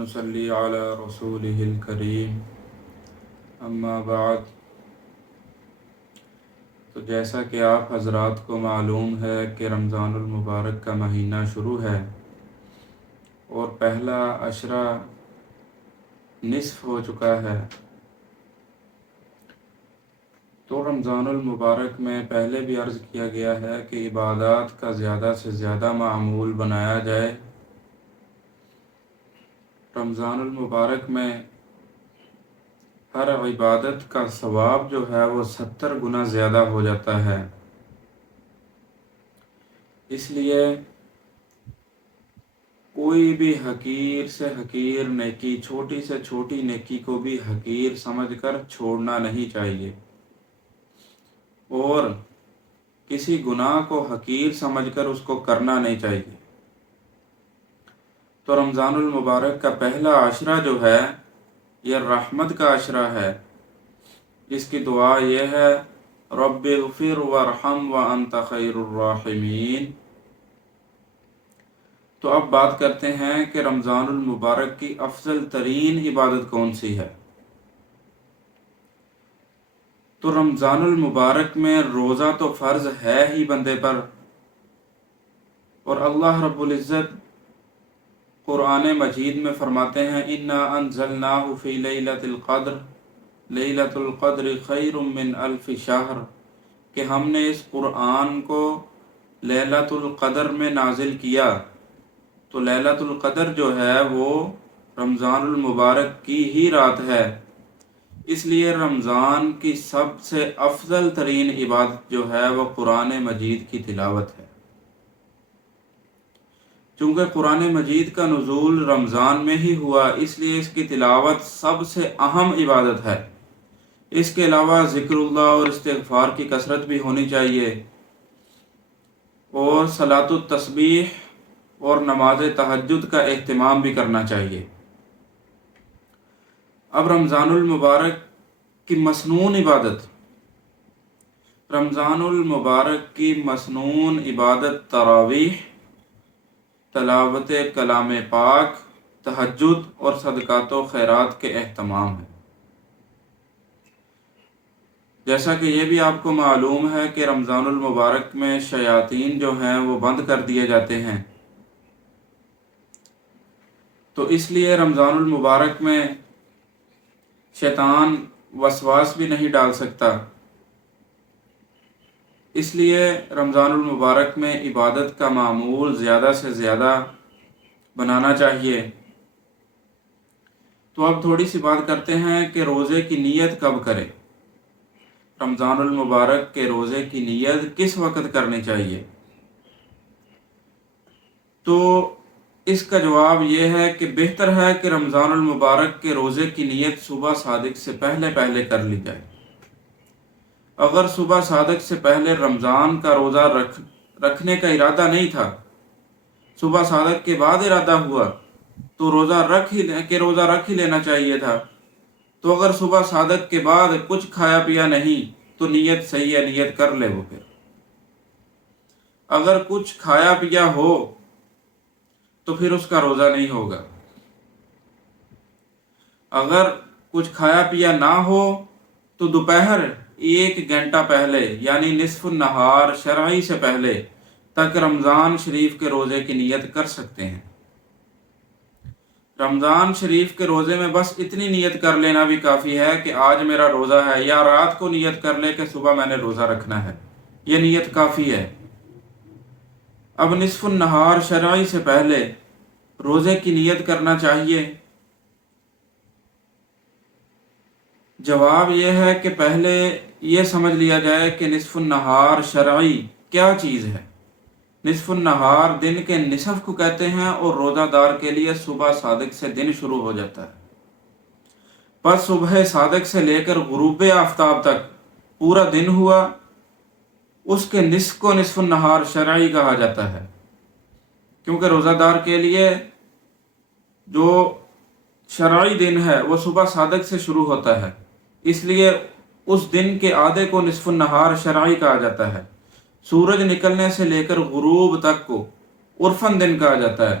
ونصلي على رسوله الكريم اما بعد۔ تو جیسا کہ آپ حضرات کو معلوم ہے کہ رمضان المبارک کا مہینہ شروع ہے اور پہلا عشرہ نصف ہو چکا ہے، تو رمضان المبارک میں پہلے بھی عرض کیا گیا ہے کہ عبادات کا زیادہ سے زیادہ معمول بنایا جائے۔ رمضان المبارک میں ہر عبادت کا ثواب جو ہے وہ 70 گنا زیادہ ہو جاتا ہے۔ اس لیے کوئی بھی حقیر سے حقیر نیکی، چھوٹی سے چھوٹی نیکی کو بھی حقیر سمجھ کر چھوڑنا نہیں چاہیے، اور کسی گناہ کو حقیر سمجھ کر اس کو کرنا نہیں چاہیے۔ تو رمضان المبارک کا پہلا عشرہ جو ہے یہ رحمت کا عشرہ ہے۔ اس کی دعا یہ ہے، رب اغفر وارحم وانت خیر الراحمین۔ تو اب بات کرتے ہیں کہ رمضان المبارک کی افضل ترین عبادت کون سی ہے۔ تو رمضان المبارک میں روزہ تو فرض ہے ہی بندے پر، اور اللہ رب العزت قرآن مجید میں فرماتے ہیں، انا انزلناہ فی لیلۃ القدر، لیلۃ القدر خیر من الف شہر، کہ ہم نے اس قرآن کو لیلۃ القدر میں نازل کیا۔ تو لیلۃ القدر جو ہے وہ رمضان المبارک کی ہی رات ہے، اس لیے رمضان کی سب سے افضل ترین عبادت جو ہے وہ قرآن مجید کی تلاوت ہے۔ چونکہ قرآن مجید کا نزول رمضان میں ہی ہوا، اس لیے اس کی تلاوت سب سے اہم عبادت ہے۔ اس کے علاوہ ذکر اللہ اور استغفار کی کثرت بھی ہونی چاہیے، اور صلاۃ التسبیح اور نماز تہجد کا اہتمام بھی کرنا چاہیے۔ اب رمضان المبارک کی مسنون عبادت، رمضان المبارک کی مسنون عبادت تراویح، تلاوت کلام پاک، تہجد اور صدقات و خیرات کے اہتمام ہے۔ جیسا کہ یہ بھی آپ کو معلوم ہے کہ رمضان المبارک میں شیاطین جو ہیں وہ بند کر دیے جاتے ہیں، تو اس لیے رمضان المبارک میں شیطان وسواس بھی نہیں ڈال سکتا۔ اس لیے رمضان المبارک میں عبادت کا معمول زیادہ سے زیادہ بنانا چاہیے۔ تو اب تھوڑی سی بات کرتے ہیں کہ روزے کی نیت کب کرے۔ رمضان المبارک کے روزے کی نیت کس وقت کرنی چاہیے؟ تو اس کا جواب یہ ہے کہ بہتر ہے کہ رمضان المبارک کے روزے کی نیت صبح صادق سے پہلے کر لی جائے۔ اگر صبح صادق سے پہلے رمضان کا روزہ رکھنے کا ارادہ نہیں تھا، صبح صادق کے بعد ارادہ ہوا تو روزہ رکھ ہی لینا چاہیے تھا۔ تو اگر صبح صادق کے بعد کچھ کھایا پیا نہیں تو نیت صحیح ہے، نیت کر لے وہ۔ پھر اگر کچھ کھایا پیا ہو تو پھر اس کا روزہ نہیں ہوگا۔ اگر کچھ کھایا پیا نہ ہو تو دوپہر 1 گھنٹہ پہلے یعنی نصف النہار شرعی سے پہلے تک رمضان شریف کے روزے کی نیت کر سکتے ہیں۔ رمضان شریف کے روزے میں بس اتنی نیت کر لینا بھی کافی ہے کہ آج میرا روزہ ہے، یا رات کو نیت کر لے کہ صبح میں نے روزہ رکھنا ہے، یہ نیت کافی ہے۔ اب نصف النہار شرعی سے پہلے روزے کی نیت کرنا چاہیے۔ جواب یہ ہے کہ پہلے یہ سمجھ لیا جائے کہ نصف النہار شرعی کیا چیز ہے۔ نصف النہار دن کے نصف کو کہتے ہیں، اور روزہ دار کے لیے صبح صادق سے دن شروع ہو جاتا ہے۔ پس صبح صادق سے لے کر غروب آفتاب تک پورا دن ہوا، اس کے نصف کو نصف النہار شرعی کہا جاتا ہے، کیونکہ روزہ دار کے لیے جو شرعی دن ہے وہ صبح صادق سے شروع ہوتا ہے، اس لیے اس دن کے آدھے کو نصف النہار شرعی کہا جاتا ہے۔ سورج نکلنے سے لے کر غروب تک کو عرفاً دن کہا جاتا ہے۔